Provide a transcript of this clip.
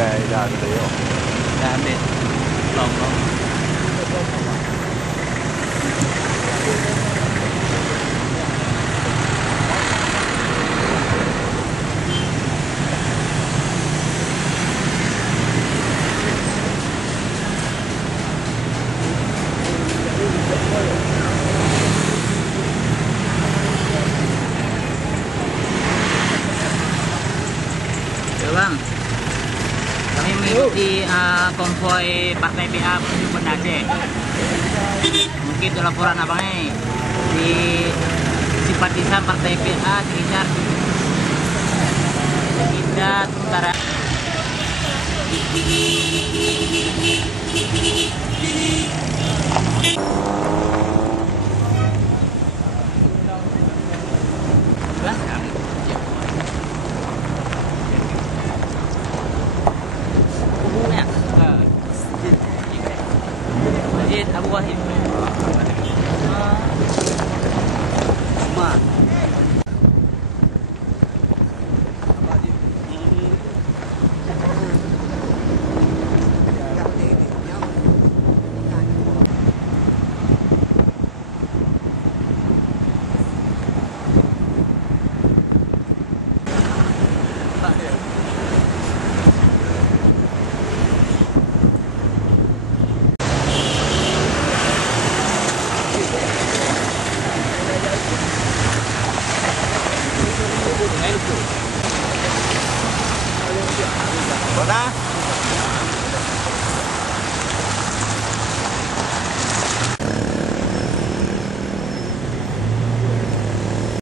väg där det är jag. Där med lång. Bang, kami mengikuti konvoi Partai PA menuju Banda Aceh. Mungkin itu laporan abangnya di simpatisan Partai PA sekitar utara. Masjid Abu Wahid.